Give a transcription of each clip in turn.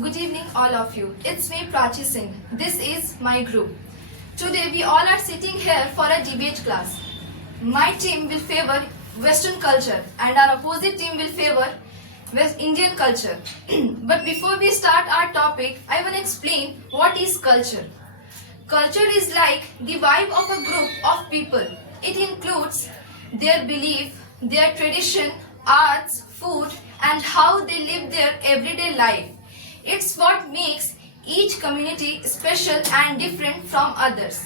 Good evening, all of you. It's me, Prachi Singh. This is my group. Today, we all are sitting here for a debate class. My team will favor Western culture, and our opposite team will favor West Indian culture. But before we start our topic, I will explain what is culture. Culture is like the vibe of a group of people. It includes their belief, their tradition, arts, food, and how they live their everyday life. It's what makes each community special and different from others.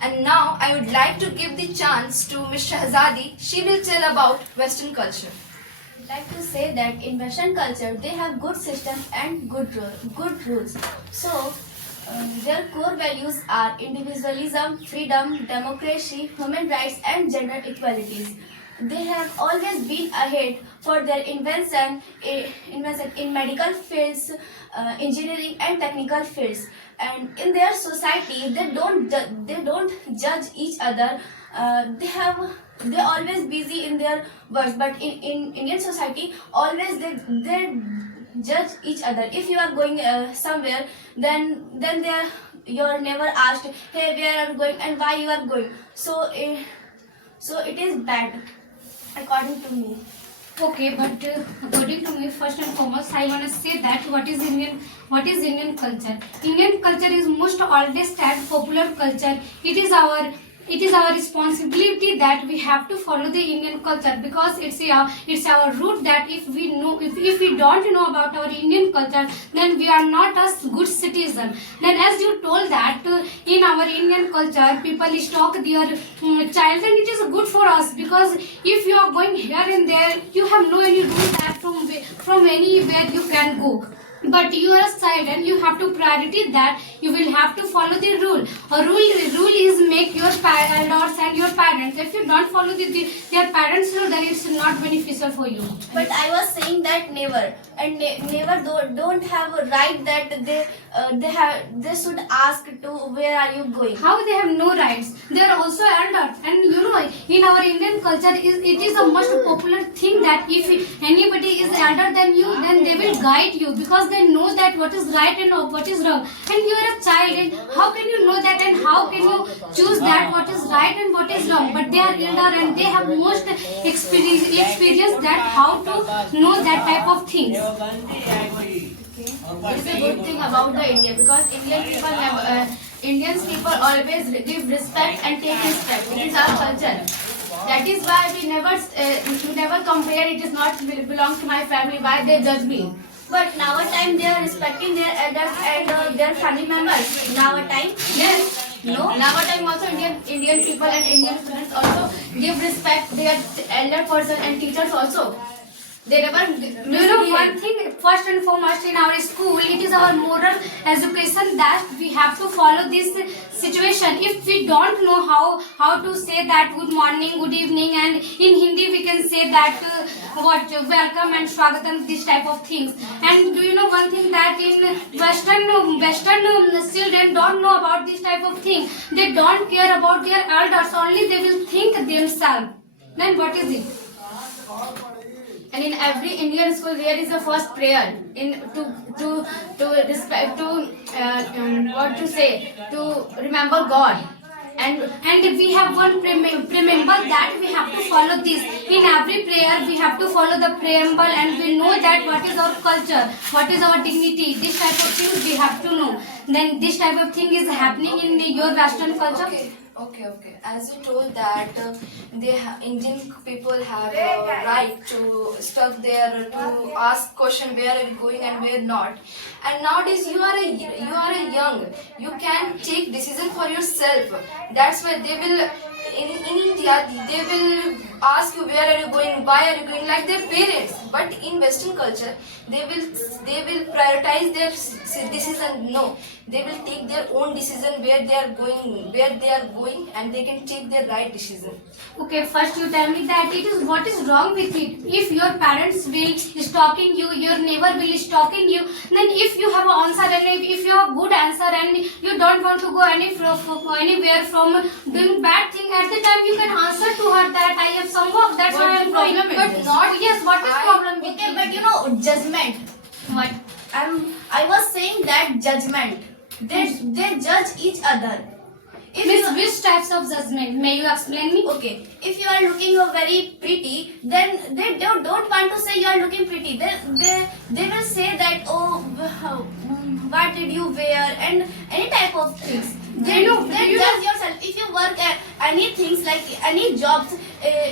And now I would like to give the chance to Ms. Shahzadi. She will tell about Western culture. I'd like to say that in Western culture they have good systems and good rules. So their core values are individualism, freedom, democracy, human rights, and gender equalities. They have always been ahead for their invention in medical fields, engineering, and technical fields. And in their society, they don't judge each other. They always busy in their works. But in Indian society, always they judge each other. If you are going somewhere, then you're never asked, hey, where are you going and why you are going. So it is bad according to me. Okay, but according to me, first and foremost, I want to say that what is Indian culture? Indian culture is most oldest and popular culture. It is our responsibility that we have to follow the Indian culture, because it's our root that if we don't know about our Indian culture, then we are not a good citizen. Then as you told that in our Indian culture people stalk their child, and it is good for us, because if you are going here and there, you have no any rule that from anywhere you can go. But you are a child and you have to priority that you will have to follow the rule. A rule is make your elders and your parents. If you don't follow their parents' rule, then it's not beneficial for you. But I was saying that never don't have a right that they should ask to where are you going. How they have no rights? They are also elders, and in our Indian culture it is a most popular thing that if anybody is elder than you, then they will guide you, because they know that what is right and what is wrong. And you are a child, and how can you know that, and how can you choose that what is right and what is wrong? But they are elder and they have most experience that how to know that type of things. It's a good thing about the India, because Indian people always give respect and take respect. It is our culture. That is why we never compare. It is not belong to my family. Why they judge me? But now a time they are respecting their elders and their family members. Now a time, yes. No. Now a time also Indian people and Indian students also give respect their elder person and teachers also. They never. One thing, first and foremost, in our school, it is our moral education that we have to follow this situation. If we don't know how to say that good morning, good evening, and in Hindi we can say that welcome and swagatam, this type of things. And do you know one thing, that in Western children don't know about this type of thing. They don't care about their elders. Only they will think themselves. Then what is it? And in every Indian school there is a first prayer to respect to remember God. And we have one remember that we have to follow this. In every prayer we have to follow the preamble, and we know that what is our culture, what is our dignity. This type of things we have to know. Then this type of thing is happening in your Western culture. Okay. As you told that Indian people have a right to stuck there to ask question where are you going and where not. And nowadays you are a young. You can take decision for yourself. That's why they will in India they will ask you where are you going, why are you going, like their parents. But in Western culture they will prioritize their decision. No, they will take their own decision where they are going, and they can take their right decision. Okay, first you tell me that what is wrong with it. If your parents will stalking you, your neighbor will stalking you, then if you have an answer and if you have good answer and you don't want to go anywhere from doing bad thing, at the time you can answer to her that I have some work, that's why I am going. But not yes, what is problem with okay, it? but judgment. What? I was saying that judgment. They judge each other. If Miss, you, which types of judgment? May you explain me? okay, if you are looking very pretty, then they don't want to say you are looking pretty. They will say that, oh, what did you wear, and any type of things. They Do they you judge yourself. If you work at any things like any jobs,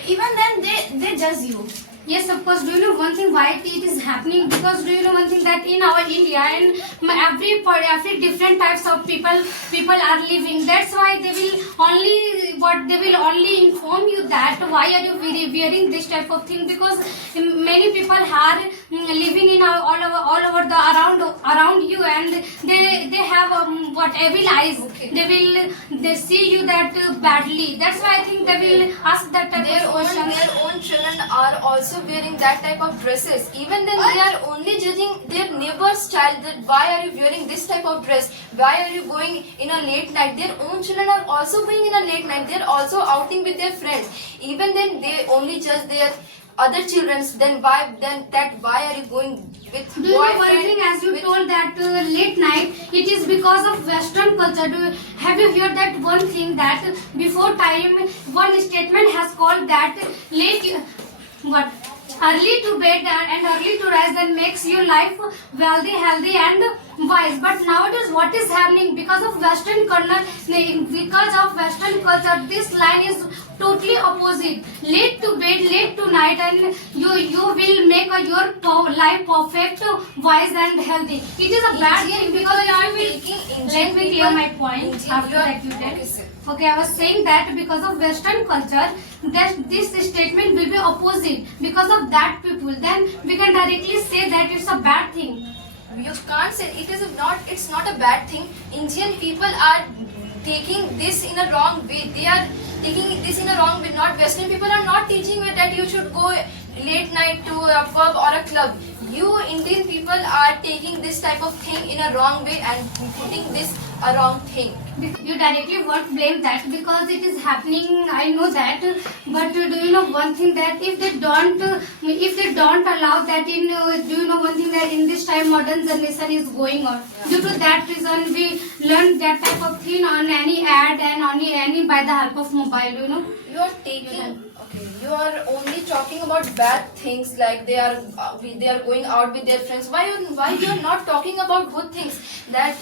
even then they judge you. Yes, of course. Do you know one thing why it is happening? Because do you know one thing that in our India and every different types of people are living. That's why they will only inform you that why are you wearing this type of thing, because many people are living in all over the around you, and they have what evil eyes. Okay. They see you that badly. That's why I think they will ask that type Their of own, questions. their own children are also wearing that type of dresses. Even then, they are only judging their neighbor's child that why are you wearing this type of dress? Why are you going in a late night? Their own children are also going in a late night. They are also outing with their friends. Even then, they only judge their other children's. Then why are you going with Do you know one boyfriend? thing, as you with- told that late night, it is because of Western culture. Have you heard that one thing that before time, one statement has called that early to bed and early to rise then makes your life wealthy, healthy and wise. But nowadays what is happening because of Western culture, this line is totally opposite. Late to bed, late to night, and you will make your life perfect, wise and healthy. It is a bad thing because you will. taking Let me clear my point after that you tell. Okay, sir. Okay, I was saying that because of Western culture, that this statement will be opposite. Because of that people, then we can directly say that it's a bad thing. You can't say it's not a bad thing. Indian people are taking this in a wrong way. They are taking this in a wrong way. Not Western people are not teaching you that you should go late night to a pub or a club. You Indian people are taking this type of thing in a wrong way and putting this a wrong thing. You directly won't blame that because it is happening. I know that, but do you know one thing that if they don't allow that in, do you know one thing that in this time modern generation is going on. Due to that reason, we learn that type of thing on any ad and on any by the help of mobile. You know. You are taking. Okay, you are only talking about bad things like they are going out with their friends. Why you are not talking about good things that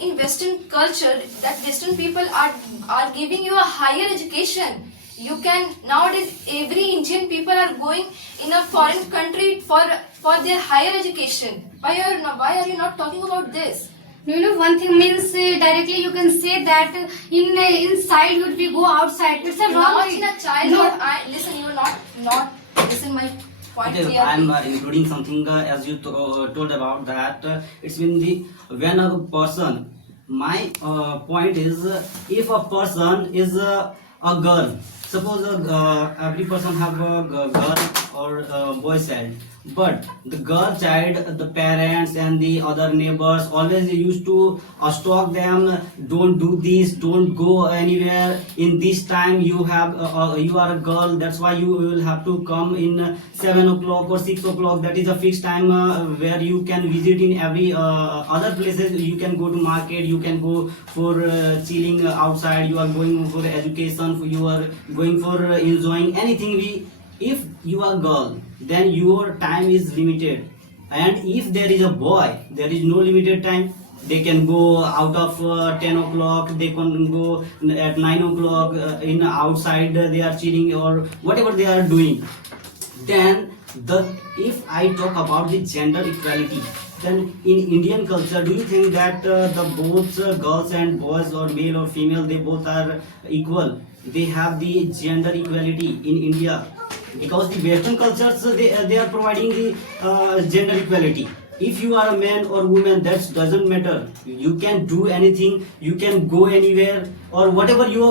in Western culture that Western people are giving you a higher education. You can nowadays every Indian people are going in a foreign country for their higher education. Why are you not talking about this? Do you know one thing means directly you can say that in childhood we go outside. It's a wrong Not thing. in a childhood. No. Listen, you are not listen my point Okay, clearly. I'm including something as you told about that. It's when a person. My point is if a person is a girl. Suppose every person have a girl or boy child, but the girl child, the parents and the other neighbors always used to stalk them. Don't do this. Don't go anywhere. In this time, you are a girl. That's why you will have to come in 7 o'clock or 6 o'clock. That is a fixed time where you can visit in every other places. You can go to market. You can go for chilling outside. You are going for education. You are going for enjoying anything. If you are girl, then your time is limited, and if there is a boy, there is no limited time. They can go out of 10 o'clock. They can go at 9 o'clock in outside. They are chilling or whatever they are doing. Then if I talk about the gender equality, then in Indian culture, do you think that the both girls and boys or male or female, they both are equal? They have the gender equality in India, because the Western cultures they are providing the gender equality. If you are a man or woman, that doesn't matter. You can do anything. You can go anywhere or whatever you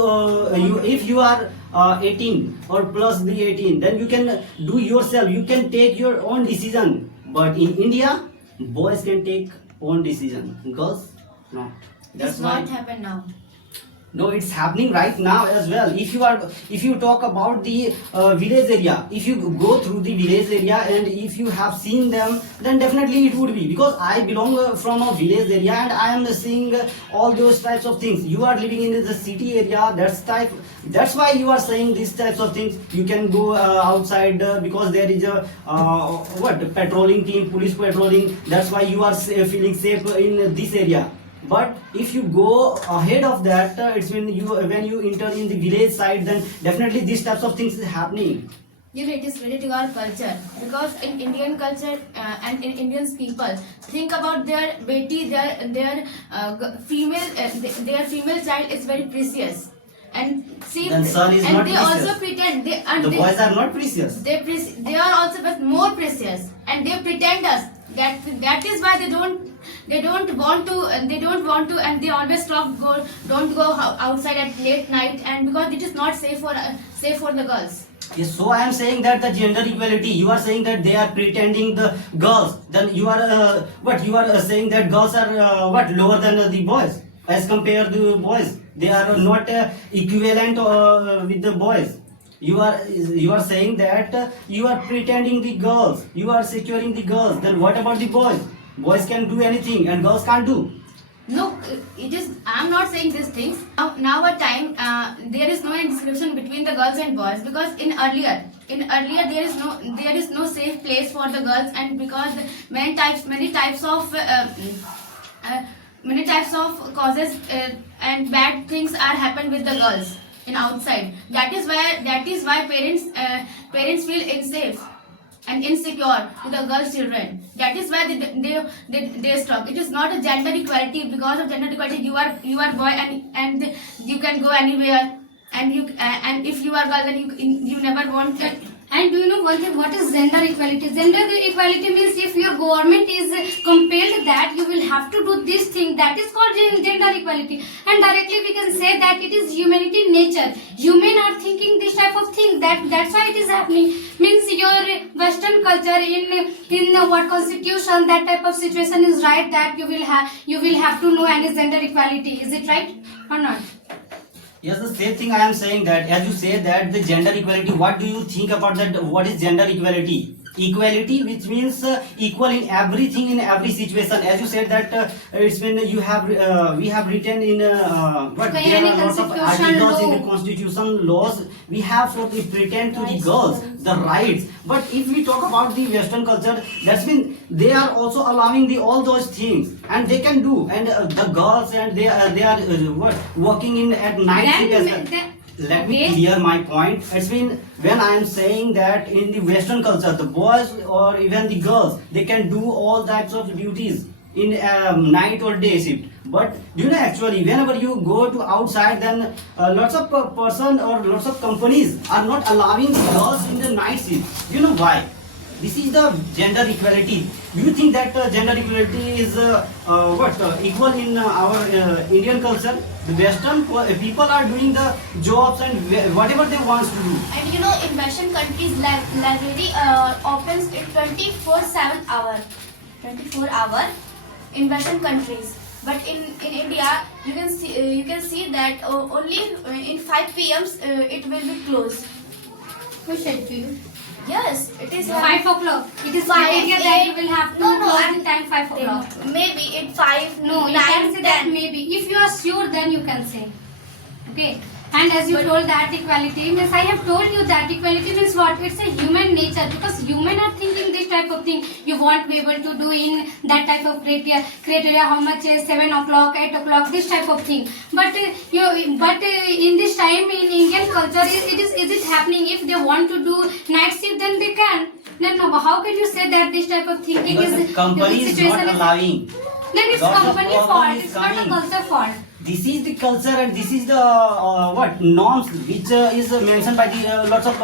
if you are 18 or plus the 18, then you can do yourself. You can take your own decision. But in India, boys can take own decision. Girls not. That's This why. not happen now. No, it's happening right now as well. If you talk about the village area, if you go through the village area and if you have seen them, then definitely it would be, because I belong from a village area and I am seeing all those types of things. You are living in the city area, that's why you are saying these types of things. You can go outside because there is a patrolling team, police patrolling. That's why you are feeling safe in this area. But if you go ahead of that, it's when you enter in the village side, then definitely these types of things is happening. You know, it is related to our culture, because in Indian culture and in Indian people think about their beti, their female child is very precious, and see, Then son is and not they precious. also pretend The boys are not precious. they are also but more precious, and they pretend us. That is why they don't want to, and they always don't go outside at late night, and because it is not safe for the girls. Yes, so I am saying that the gender equality, you are saying that they are pretending the girls. Then you are saying that girls are lower than the boys as compared to boys. They are not equivalent with the boys. You are saying that you are pretending the girls. You are securing the girls. Then what about the boys? Boys can do anything and girls can't do. No, it is. I am not saying these things. Now a time there is no any discrimination between the girls and boys, because in earlier there is no safe place for the girls, and because many types of causes and bad things are happen with the girls in outside. That is why parents feel unsafe and insecure to the girls' children. That is why they stop. It is not a gender equality. Because of gender equality, you are boy and you can go anywhere, and if you are girl, then you never want. And do you know one thing? What is gender equality? Gender equality means if your government is compelled that you will have to do this thing, that is called gender equality. And directly we can say that it is humanity nature. Human are thinking this type of thing. That's why it is happening. Means your Western culture in what constitution, that type of situation is right, that you will have to know any gender equality. Is it right or not? Yes, the same thing I am saying, that as you say that the gender equality, what do you think about that? What is gender equality? Equality, which means equal in everything, in every situation. As you said that it's when we have written in there are lots of articles in the constitution laws. We have to pretend to the girls the rights. But if we talk about the Western culture, that's been they are also allowing all those things, and they can do, and the girls and they are working in at night shift as well. Let me clear my point. It's been when I am saying that in the Western culture, the boys or even the girls, they can do all types of duties in night or day shift. But do you know, actually whenever you go to outside, then lots of person or lots of companies are not allowing girls in the night shift. Do you know why? This is the gender equality. Do you think that gender equality is equal in our Indian culture? The Western people are doing the jobs and whatever they want to do. And you know, in Western countries, library opens in 24/7 hour. 24 hour in Western countries. But in India, you can see that only in 5 p.m. It will be closed. Who said to you? Yes, it is 5 o'clock. It is 5, criteria that you will have to close the time 5 o'clock. Maybe at 5, No, you 9, can say that 10. maybe. If you are sure, then you can say. Okay. And as you told that equality means, I have told you that equality means what? It's a human nature, because human are thinking this type of thing. You won't be able to do in that type of criteria how much is 7 o'clock, 8 o'clock, this type of thing. But in this time in Indian culture, is it happening? If they want to do night shift, then they can. Then how can you say that this type of thing? Because the company is not allowing. Then it's Lots of company problem fault. is It's not a coming. culture fault. This is the culture and this is the norms which is mentioned by the lots of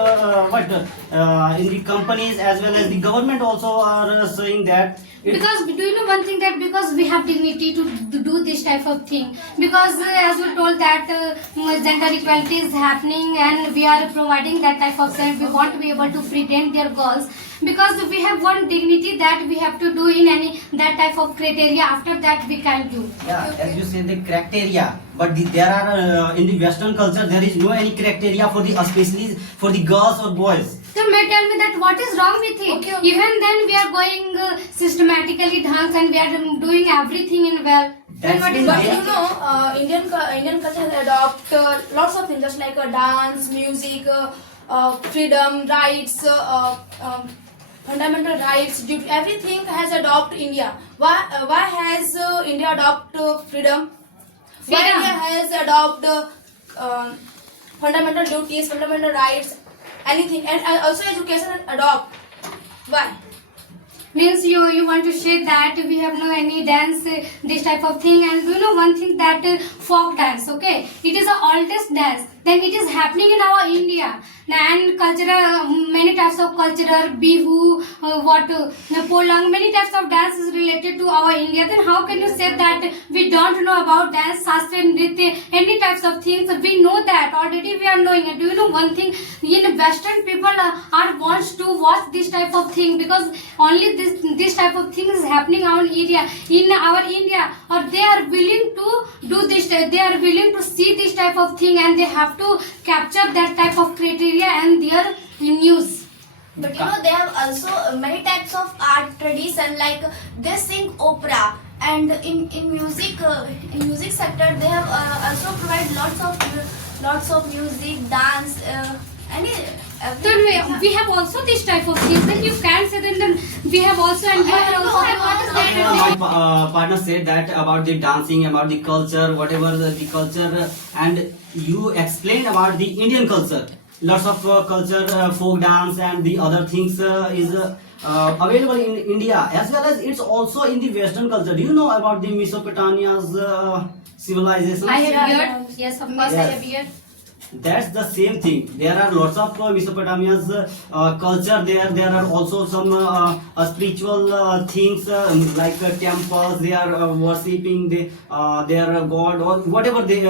in the companies as well as the government also are saying that. Because do you know one thing, that because we have dignity to do this type of thing, because as you told that gender equality is happening and we are providing that type of sense, we want to be able to pretend their goals, because we have one dignity that we have to do in any that type of criteria. After that we can do. Yeah, as you say, the criteria criteria, but there are in the Western culture there is no any criteria for the especially for the girls or boys. So may tell me that what is wrong with it? Okay. Even then we are going systematically dance and we are doing everything in well. Then That's what is been wrong? But there. you know, Indian culture has adopt lots of things, just like dance, music, freedom, rights, fundamental rights, duty, everything has adopted India. Why has India adopt freedom? Why Freedom. India has adopt fundamental duties, fundamental rights, anything, and also education adopt. Why? Means you want to say that we have no any dance this type of thing, and you know one thing that folk dance, okay, it is the oldest dance, then it is happening in our India, and cultural many types of cultural bihu polang, many types of dance is related to our India. Then how can you say that we don't know about dance, shastra, nritya, any types of things? We know that already, we are knowing it. Do you know one thing, in Western people are wants to watch this type of thing because only this type of thing is happening in our India, or they are willing to do this, they are willing to see this type of thing, and they have to capture that type of criteria and their news. But you know, they have also many types of art tradition, like they sing opera, and in music sector they have also provide lots of music, dance, any. Then we have also this type of things. Then you can say then we have also, and we are also. My partner said that about the dancing, about the culture, whatever the culture, and you explained about the Indian culture. Lots of culture, folk dance, and the other things is available in India, as well as it's also in the Western culture. Do you know about the Mesopotamia's civilization? I have heard. Yes, of course, I Yes. have heard. That's the same thing. There are lots of Mesopotamia's culture there. There are also some spiritual things like temples. They are worshipping their god or whatever they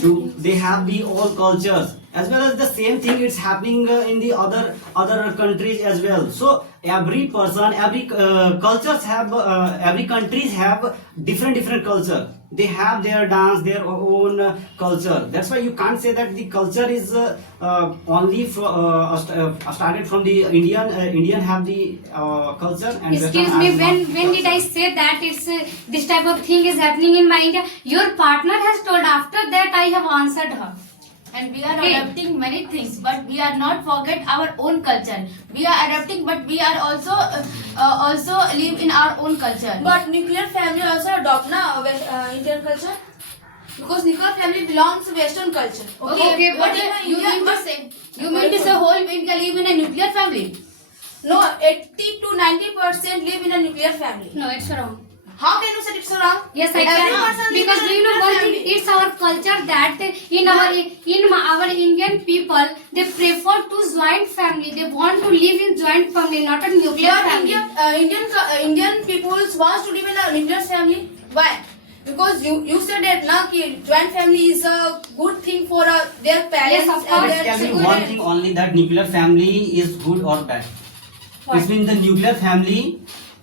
do. They have the all cultures, as well as the same thing. It's happening in the other countries as well. So every person, every cultures have every countries have different culture. They have their dance, their own culture. That's why you can't say that the culture is only started from the Indian have the culture and Excuse Western me, has when not did I culture. say that it's this type of thing is happening in my India? Your partner has told. After that, I have answered her. And we are Okay. adapting many things, but we are not forget our own culture. We are adapting, but we are also live in our own culture. But nuclear family also adopt Indian culture, because nuclear family belongs to Western culture. Okay, What but you mean to say? You mean to say whole India live in a nuclear family? No, 80 to 90% live in a nuclear family. No, it's wrong. How can you say it's wrong? Yes, I Every can. person live Because in a you know nuclear one thing, family. it's our culture that our Indian people, they prefer to joint family. They want to live in joint family, not a nuclear But family. Indian people wants to live in a nuclear family. Why? Because you said that na ki joint family is a good thing for their parents. Yes, of course. and Let's their tell you children. one thing only, that nuclear family is good or bad. What? It means the nuclear family,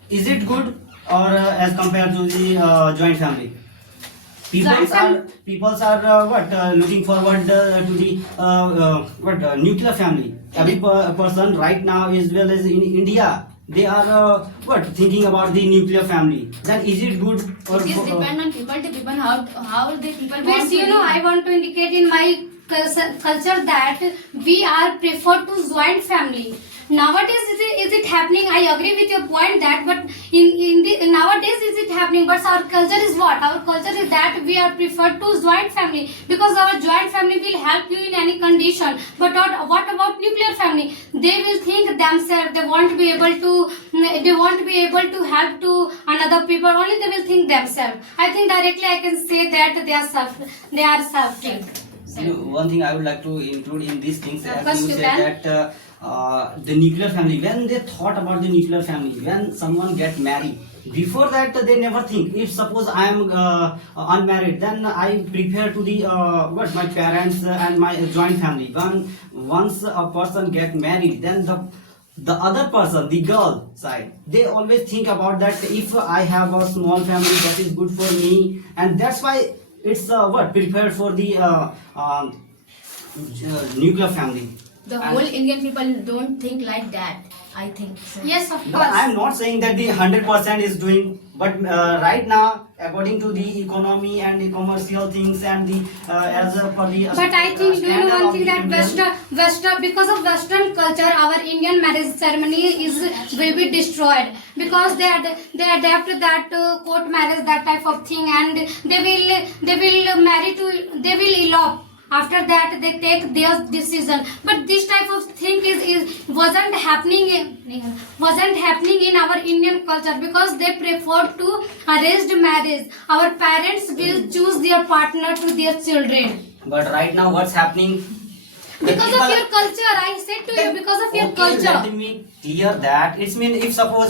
is it good or as compared to the joint family? Peoples are looking forward to the nuclear family. Every person right now, as well as in India, they are thinking about the nuclear family. Then is it good or It is depend on people to people how the people want Wait, to you know, live. I want to indicate in my culture that we are prefer to joint family. Nowadays, is it happening? I agree with your point that, but nowadays is it happening? But our culture is what? Our culture is that we are preferred to joint family, because our joint family will help you in any condition. But what about nuclear family? They will think themselves. They won't be able to help to another people. Only they will think themselves. I think directly I can say that they are suffering. You know, one thing I would like to include in these things, Of as course you you said that the nuclear family, when they thought about the nuclear family, when someone get married, before that they never think, if suppose I am unmarried, then I prepare to the my parents and my joint family. Once a person get married, then the other person, the girl side, they always think about that, if I have a small family, that is good for me. And that's why it's what prepared for the nuclear family. The And- whole Indian people don't think like that. I think so. Yes, of No, course. I am not saying that the 100% is doing, but right now, according to the economy and the commercial things and the as per the. But I think, do you know standard one of thing, the that Indian- because of Western culture, our Indian marriage ceremony will be destroyed, because they adapt that court marriage, that type of thing, and they will elope. After that, they take their decision. But this type of thing wasn't happening in our Indian culture, because they prefer to arranged marriage. Our parents will choose their partner to their children. But right now, what's happening? The Because of people- your culture, I said to you, because of your Okay, culture. let me clear that. It's mean if suppose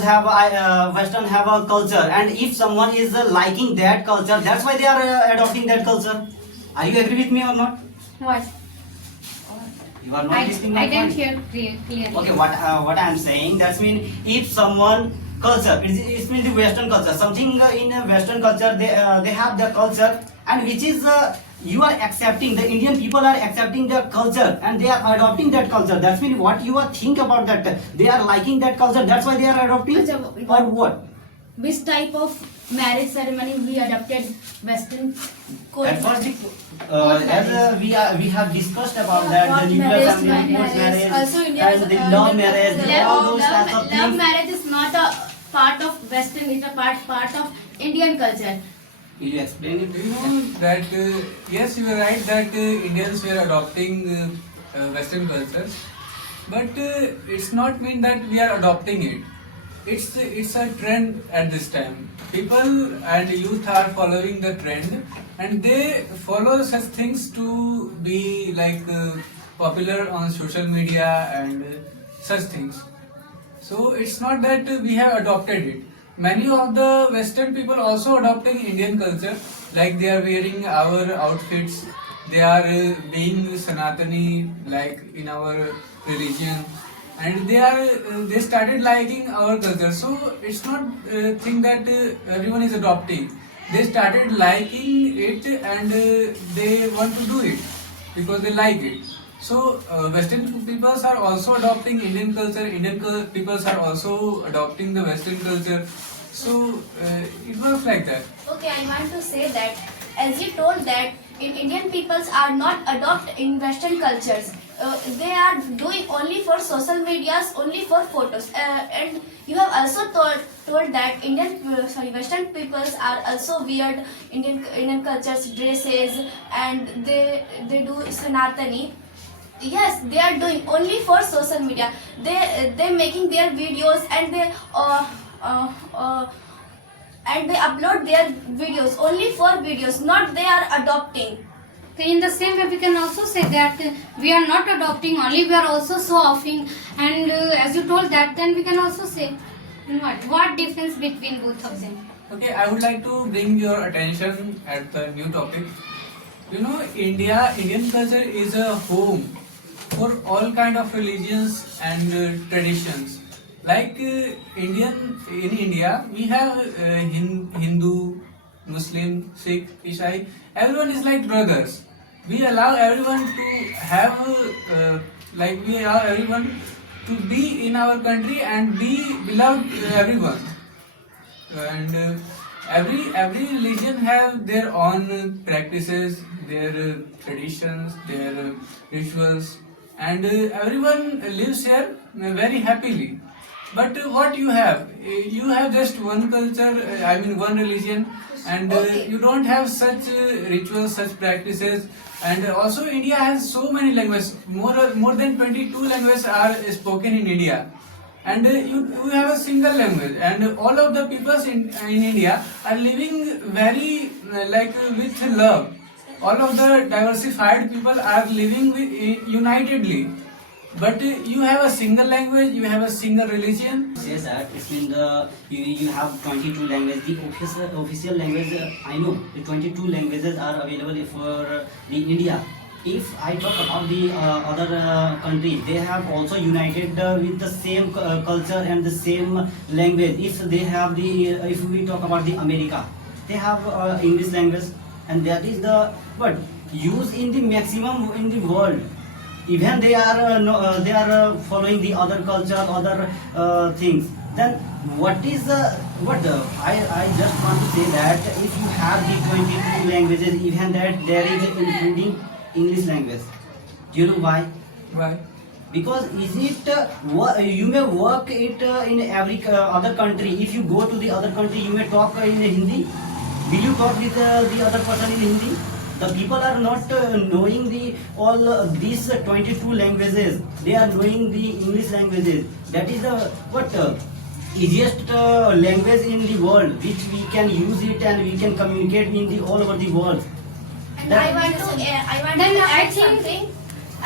Western have a culture, and if someone is liking that culture, that's why they are adopting that culture. Are you agree with me or not? What? You are not listening. my I didn't point. hear clearly. Okay, what I am saying, that's mean if someone culture, it's mean the Western culture, something in Western culture, they have their culture, and which is you are accepting, the Indian people are accepting their culture and they are adopting that culture. That's mean what you are think about that, they are liking that culture, that's why they are adopting, Achha, or what? Which type of marriage ceremony we adopted? Western court At first, Court as we have discussed about that, the court nuclear marriage, family, court marriage. marriage, Also India's, and the love marriage, all those types of love things. marriage is not a part of Western, it's a part of Indian culture. Will you explain it? Do you know that yes, you are right that Indians were adopting Western culture, but it's not mean that we are adopting it. It's a trend at this time. People and youth are following the trend, and they follow such things to be like popular on social media and such things. So it's not that we have adopted it. Many of the Western people also adopting Indian culture, like they are wearing our outfits, they are being Sanatani like in our religion, and they started liking our culture. So it's not thing that everyone is adopting. They started liking it and they want to do it because they like it. So Western peoples are also adopting Indian culture. Peoples are also adopting the Western culture. So it works like that. Okay, I want to say that as you told that Indian peoples are not adopt in Western cultures. They are doing only for social medias, only for photos. And you have also told that Western peoples are also weird Indian cultures, dresses, and they do Sanatani. Yes, they are doing only for social media. They making their videos and they upload their videos only for videos, not they are adopting. In the same way, we can also say that we are not adopting only, we are also offing. And as you told that, then we can also say what difference between both of them. Okay, I would like to bring your attention at the new topic. You know, Indian culture is a home for all kind of religions and traditions. Like in India, we have Hindu, Muslim, Sikh, Ishai. Everyone is like brothers. We allow everyone to have, we allow everyone to be in our country and be beloved everyone. And every religion have their own practices, their traditions, their rituals, and everyone lives here very happily. But what you have just one culture, one religion, and you don't have such rituals, such practices. And also India has so many languages, more than 22 languages are spoken in India. And you have a single language, and all of the peoples in India are living very with love. All of the diversified people are living unitedly. But you have a single language, you have a single religion. Says that it's been you have 22 languages. The official language, I know the 22 languages are available for the India. If I talk about the other countries, they have also united with the same culture and the same language. If they have if we talk about the America, they have English language. and that is the but use in the maximum in the world. Even they are they are following the other culture, other things. Then what is what I just want to say that if you have the 22 languages, even that there is including English language. Do you know why? Why? Because is it you may work it in every other country. If you go to the other country, you may talk in Hindi. Will you talk with the other person in Hindi? The people are not knowing the all these 22 languages. They are knowing the English languages. That is the what easiest language in the world, which we can use it and we can communicate in the all over the world. And That- I want to Then I add think- something.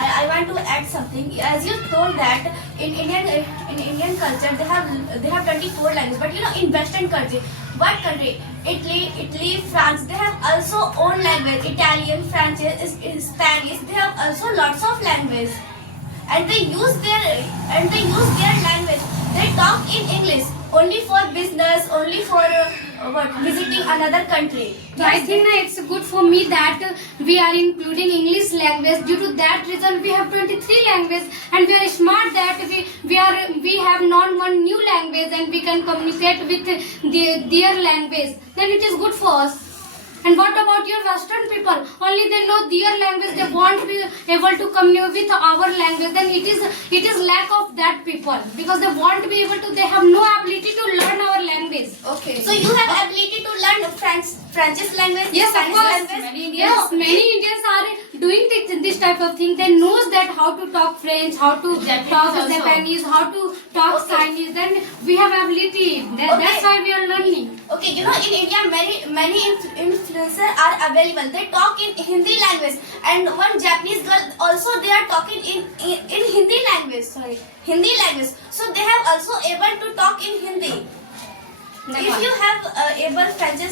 I want to add something. As you told that in Indian culture they have 24 languages, but you know in Western country, what country? Italy, France, they have also own language. Italian, French, Spanish. They have also lots of language, and they use their language. They talk in English only for business, only for visiting another country. I think it's good for me that we are including English language. Due to that reason, we have 23 languages, and we are smart that we have not one new language and we can communicate with their language. Then it is good for us. And what about your Western people? Only they know their language. They won't be able to communicate with our language. Then it is lack of that people because they won't be able to. They have no ability to learn our language. Okay. So you have ability to learn French language, Yes, of Spanish course. language. Yes, many Indians are doing this type of thing. They knows that how to talk French, how to Japanese talk also. Japanese, how to talk Okay. Chinese. Then we have ability. That's why we are learning. Okay, you know in India many influencers are available. They talk in Hindi language, and one Japanese girl also they are talking in Hindi language. Sorry, Hindi language. So they have also able to talk in Hindi. If you have able French.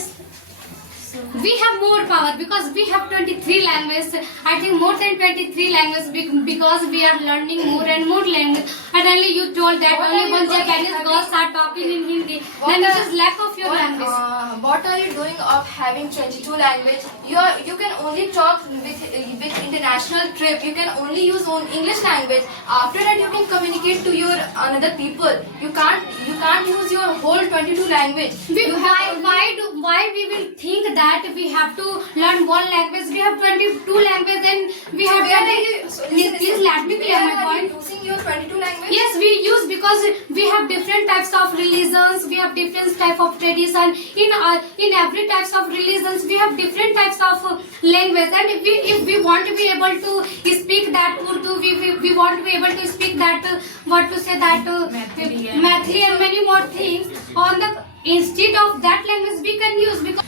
We have more power because we have 23 languages. I think more than 23 languages because we are learning more and more language. And only you told that What only are one you doing Japanese having- girls are talking in Hindi. What Then it are- is lack of your language. What are you doing of having 22 language? You can only talk with international trip. You can only use own English language. After that, you can communicate to your another people. You can't use your whole 22 language. Why we will think that we have to learn one language? We have 22 languages and we have. Please let me clear my point. Using your 22 language. Yes, we use because we have different types of religions. We have different type of tradition. In every types of religions, we have different types of language. And if we want to be able to speak that Urdu, we want to be able to speak that what to say that Mathili and many more things. Instead of that language, we can use because.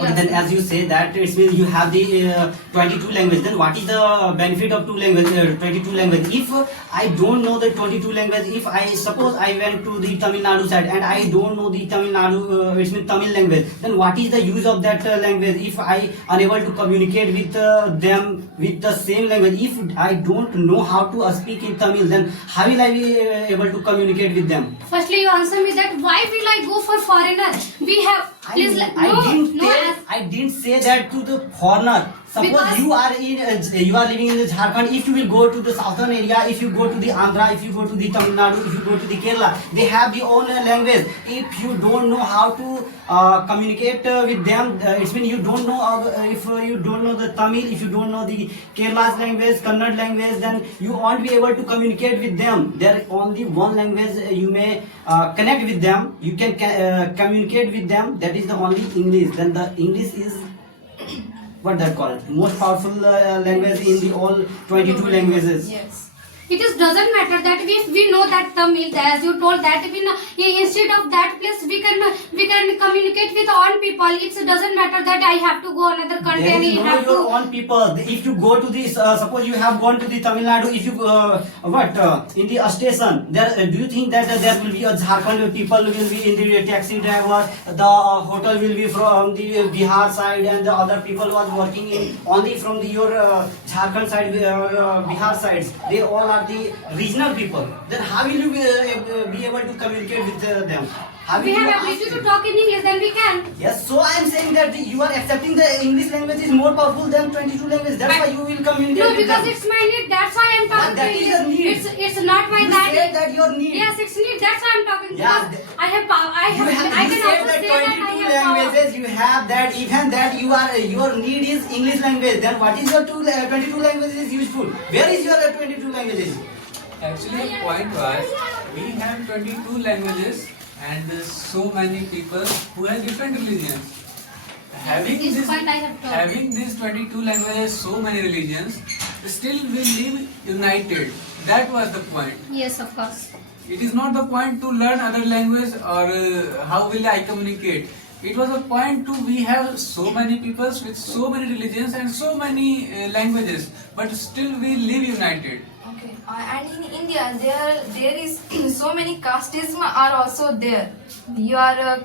Okay, then as you say that it means you have the 22 language, then what is the benefit of 22 language? If I don't know the 22 language, if I suppose I went to the Tamil Nadu side and I don't know the Tamil Nadu, it means Tamil language, then what is the use of that language if I unable to communicate with them with the same language? If I don't know how to speak in Tamil, then how will I be able to communicate with them? Firstly, you answer me that why will I go for foreigner? We have. Please, I didn't say that to the foreigner. Suppose Because- you are living in Jharkhand. If you will go to the southern area, if you go to the Andhra, if you go to the Tamil Nadu, if you go to the Kerala, they have their own language. If you don't know how to communicate with them, it means you don't know. If you don't know the Tamil, if you don't know the Kerala's language, Kannada language, then you won't be able to communicate with them. There is only one language you may connect with them. You can communicate with them. That is the only English. Then the English is what that called most powerful language in the all 22 languages. Yes. It is doesn't matter that if we know that Tamil, as you told that instead of that place we can communicate with all people. It doesn't matter that I have to go another country There and is you no have your to. own people. If you go to this, suppose you have gone to the Tamil Nadu, if you in the station, there do you think that there will be a Jharkhand people will be in the taxi driver, the hotel will be from the Bihar side, and the other people was working in only from the your Jharkhand side or Bihar sides. They all are the regional people. Then how will you be able to communicate with them? Have we you have asked ability to him? talk in English, then we can. Yes, so I am saying that you are accepting the English language is more powerful than 22 languages. That's why you will communicate No, with because them. it's my need. That's why I'm talking that to is English. your need. It's not my You that. said that your need. Yes, it's need. That's why I'm talking. Yeah, Because I have power. I You can said also that say that I 22 have power. languages you have that even that you are your need is English language. Then what is your 22 languages useful? Where is your 22 languages? Actually, the point was we have 22 languages and so many people who have different religions. This point I have told. Having these 22 languages, so many religions, still we live united. That was the point. Yes, of course. It is not the point to learn other language or how will I communicate. It was a point to we have so many peoples with so many religions and so many languages, but still we live united. Okay, and in India, there is so many casteism are also there. You are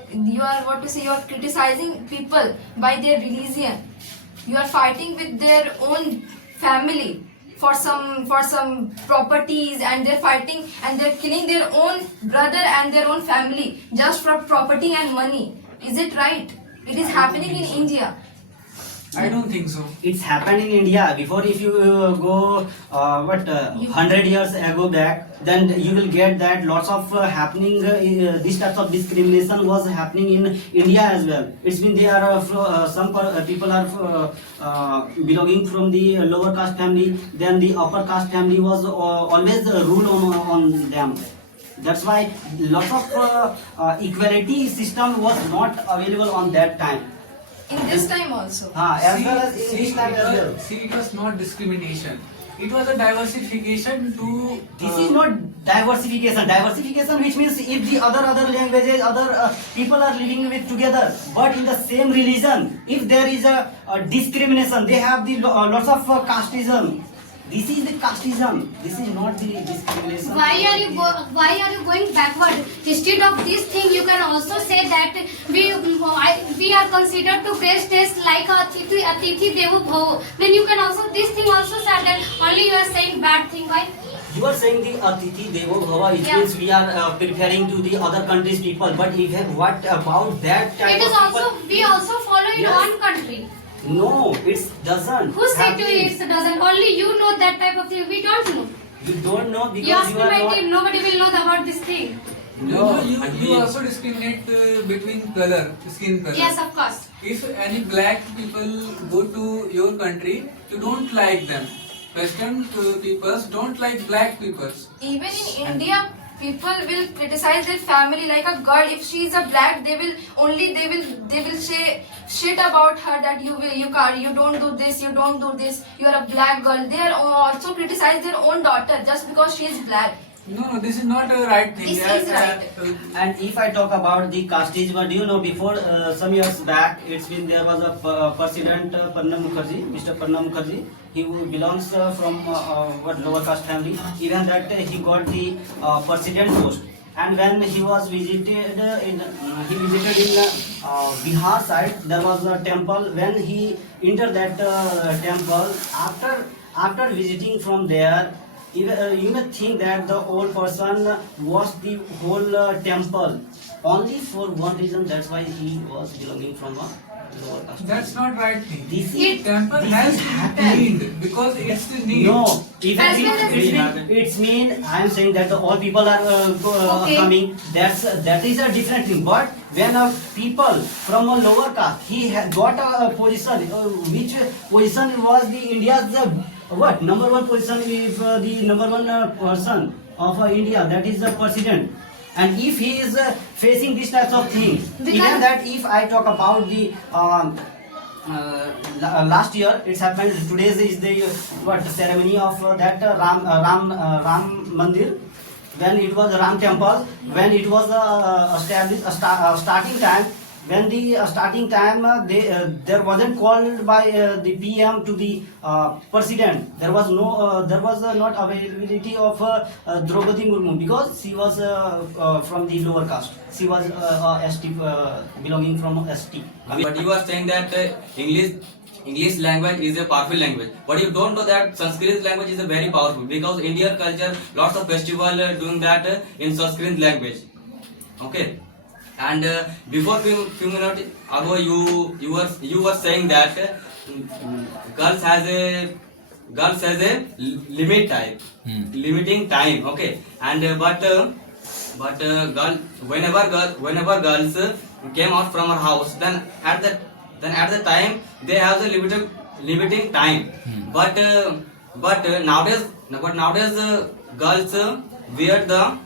what to say? You are criticizing people by their religion. You are fighting with their own family for some properties, and they're fighting and they're killing their own brother and their own family just for property and money. Is it right? It is happening in India. I don't think so. It's happened in India. Before, if you go 100 years ago back, then you will get that lots of happening. This types of discrimination was happening in India as well. It's been there. People are belonging from the lower caste family. Then the upper caste family was always rule on them. That's why lots of equality system was not available on that time. In this time also. As well as in this time as well. See, it was not discrimination. It was a diversification to. This is not diversification. Diversification, which means if the other languages, other people are living with together, but in the same religion, if there is a discrimination, they have the lots of casteism. This is the casteism. This is not the discrimination. Why are you going backward? Instead of this thing, you can also say that we are considered to best taste like Atithi Devo Bhava. Then you can also this thing also say that only you are saying bad thing. Why? You are saying the Atithi Devo Bhava, it Yeah. means we are preferring to the other countries' people. But even what about that type It is of also people? we also follow in Yes. one country. No, it doesn't. Who said to you happen. it doesn't? Only you know that type of thing. We don't know. You don't know because You ask me are my not. team. Nobody will know about this thing. You also discriminate between color, skin color. Yes, of course. If any black people go to your country, you don't like them. Western peoples don't like black peoples. Even in India, people will criticize their family like a girl. If she is a black, they will say shit about her that you don't do this, you don't do this. You are a black girl. They are also criticize their own daughter just because she is black. No, this is not a right thing. This is right. And if I talk about the casteism, do you know before some years back, there was a president Pranab Mukherjee, Mr. Pranab Mukherjee. He belongs from lower caste family. Even that he got the president post. And when he was visited in Bihar side, there was a temple. When he entered that temple, after visiting from there, you may think that the old person was the whole temple only for one reason. That's why he was belonging from a lower caste. That's not right thing. This The is temple this has is to be happened. cleaned because it's the need. No, even As well as- it's mean I am saying that all people are Okay. coming. That is a different thing. But when a people from a lower caste, he got a position. Which position was the India's number one position? If the number one person of India, that is the president. And if he is facing these types of things, even that if I talk about the last year, it's happened. Today is the ceremony of that Ram Mandir. When it was Ram Temple, when it was established, starting time. When the starting time, there wasn't called by the PM to the president. There was not availability of Draupadi Murmu because she was from the lower caste. She was ST, belonging from ST. But you are saying that English language is a powerful language. But you don't know that Sanskrit language is a very powerful because Indian culture, lots of festival doing that in Sanskrit language. Okay. And before few minutes ago, you were saying that girls has a limit time, limiting time. Okay, and but girl whenever girls came out from her house, then at the time they have the limiting time. But nowadays girls wear the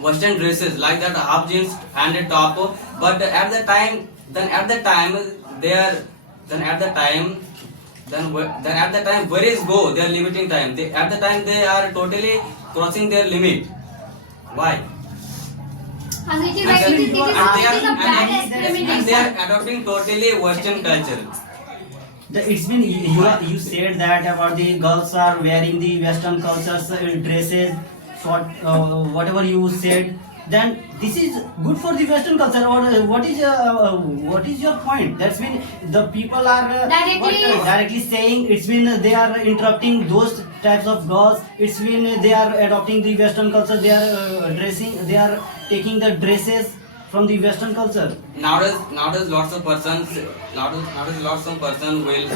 western dresses like that, half jeans and a top. But at the time they are then at the time where is go their limiting time? At the time they are totally crossing their limit. Why? And it is And actually it is a bad and they discrimination. are adopting totally western culture. It's been you said that about the girls are wearing the Western cultures dresses, short whatever you said. Then this is good for the Western culture, or what is your point? That's been the people are directly saying it's been they are interrupting those types of girls. It's been they are adopting the Western culture. They are dressing. They are taking the dresses from the Western culture. Nowadays lots of persons will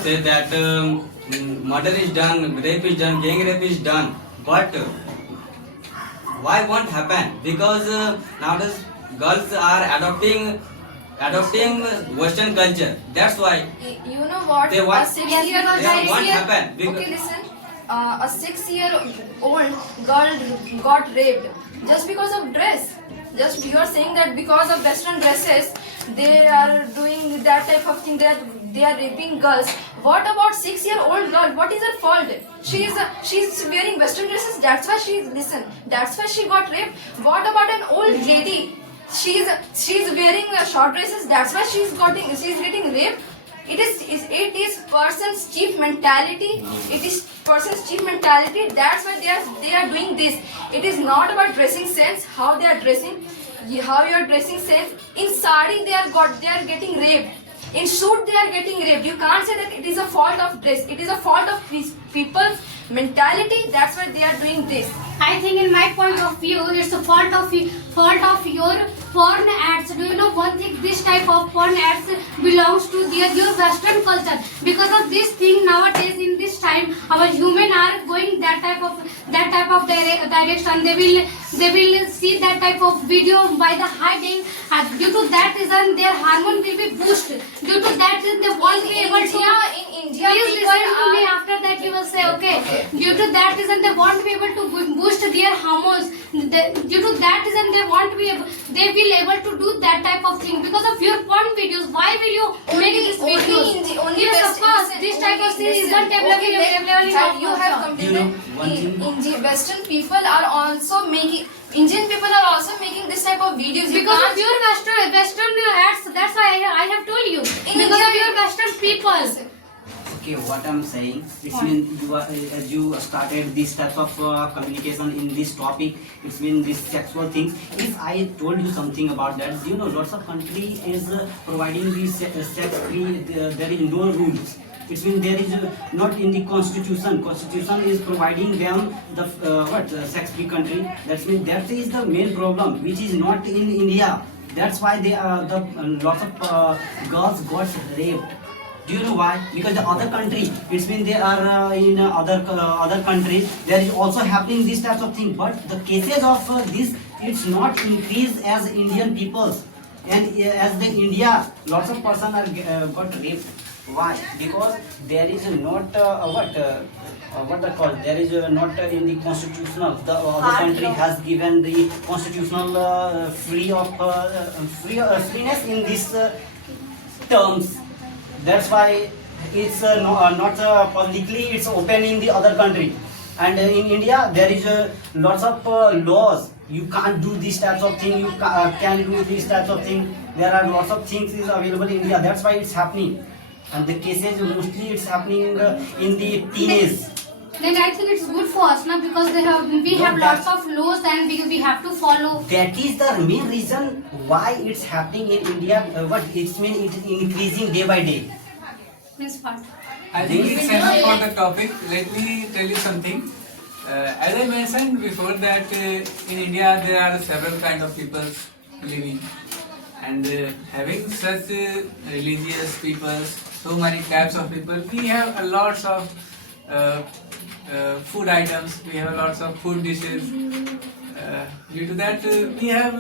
say that murder is done, rape is done, gang rape is done. But why won't happen? Because nowadays girls are adopting western culture. That's why You know what? They want- a 6-year They won't happen. Okay, listen. A 6-year-old girl got raped just because of dress. Just you are saying that because of Western dresses, they are doing that type of thing. They are raping girls. What about 6-year-old girl? What is her fault? She's wearing Western dresses. That's why That's why she got raped. What about an old lady? She's wearing short dresses. That's why she's getting raped. It is person's cheap mentality. It is person's cheap mentality. That's why they are doing this. It is not about dressing sense. How they are dressing, how you are dressing sense. In sari they are getting raped. In suit they are getting raped. You can't say that it is a fault of dress. It is a fault of people's mentality. That's why they are doing this. I think in my point of view, it's a fault of your porn ads. Do you know one thing? This type of porn ads belongs to your Western culture. Because of this thing nowadays, in this time, our human are going that type of direction. They will see that type of video by the hiding. Due to that reason, their hormone will be boosted. Due to that reason, they won't be able to. In India, Please people listen to me. are- After that, you will say okay. Due to that reason, they won't be able to boost their hormones. Due to that reason, they will able to do that type of thing because of your porn videos. Why will you make these videos? Only Yes, West- of course. listen, This type of only- thing listen, isn't available okay, in that our you have culture. completed. You know, one thing- Western people are also making. Indian people are also making this type of videos. You Because of can't- your Western ads, that's why I have told you. Because India- of your Western people. Okay, what I'm saying, it's been as you started these types of communication in this topic. It's been these sexual things. If I told you something about that, you know, lots of country is providing these sex free. There is no rules. It's been there is not in the constitution. Constitution is providing them the sex free country. That is the main problem, which is not in India. That's why they lots of girls got raped. Do you know why? Because the other country, it's been they are in other countries. There is also happening these types of things, but the cases of this, it's not increased as Indian peoples, and as the India, lots of person are got raped. Why? Because there is not what they call. There is not in the constitutional. The other country has given the constitutional freeness in these terms. That's why it's not publicly, it's open in the other country. And in India, there is lots of laws. You can't do these types of thing. You can do these types of thing. There are lots of things is available in India. That's why it's happening. And the cases mostly it's happening in the teenage. Then I think it's good for us, now, because we have lots of laws and we have to follow. That is the main reason why it's happening in India. What it's mean it is increasing day by day. Means what? I think it's enough for the topic. Let me tell you something. As I mentioned before that in India there are several kind of people living. And having such religious people, so many types of people, we have a lots of food items, we have lots of food dishes. Due to that, we have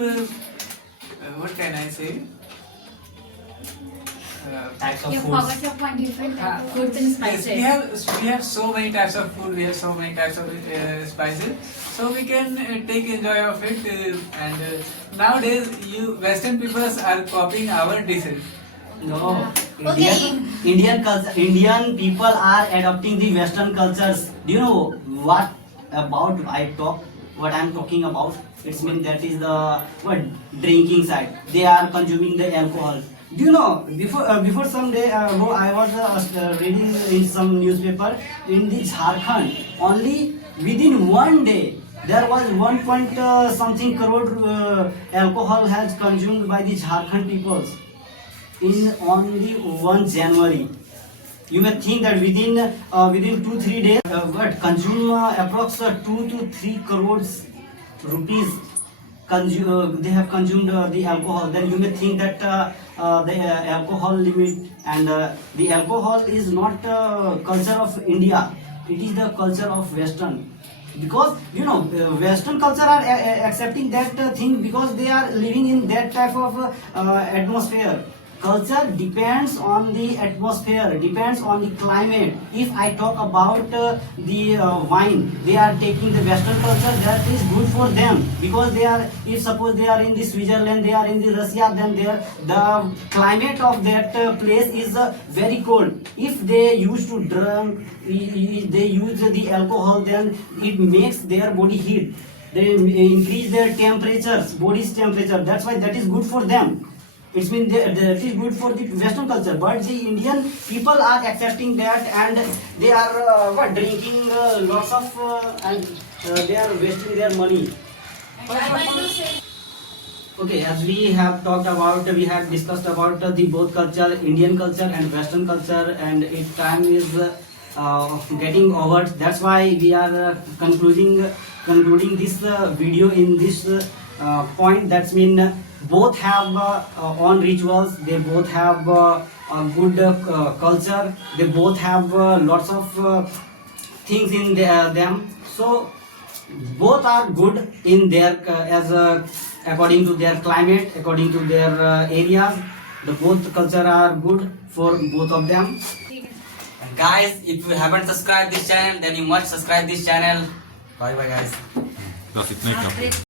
what can I say? Types of You foods. forgot your point. Different Ah, foods and Yes, spices. we have so many types of food. We have so many types of spices, so we can take enjoy of it. Nowadays, Western peoples are copying our dishes. No, Okay. Indian culture. Indian people are adopting the Western cultures. Do you know what about what I'm talking about? It's mean that is the what drinking side. They are consuming the alcohol. Do you know before some day ago I was reading in some newspaper in the Jharkhand only within one day there was 1 point something crore alcohol has consumed by the Jharkhand peoples in only 1 January. You may think that within 2-3 days, what consume approx 2 to 3 crores rupees. They have consumed the alcohol. Then you may think that the alcohol limit and the alcohol is not culture of India. It is the culture of Western. Because you know, Western culture are accepting that thing because they are living in that type of atmosphere. Culture depends on the atmosphere, depends on the climate. If I talk about the wine, they are taking the Western culture. That is good for them because they are. If suppose they are in the Switzerland, they are in the Russia, then the climate of that place is very cold. If they used to drink, they use the alcohol, then it makes their body heat. They increase their temperatures, body's temperature. That's why that is good for them. It's mean that is good for the Western culture, but the Indian people are accepting that and they are drinking lots of and they are wasting their money. Okay, as we have talked about, we have discussed about the both culture, Indian culture and Western culture, and its time is getting over. That's why we are concluding this video in this point. That's mean both have own rituals. They both have a good culture. They both have lots of things in them. So both are good in their according to their climate, according to their areas. The both culture are good for both of them. Guys, if you haven't subscribed this channel, then you must subscribe this channel. Bye bye guys. बस इतना ही काफी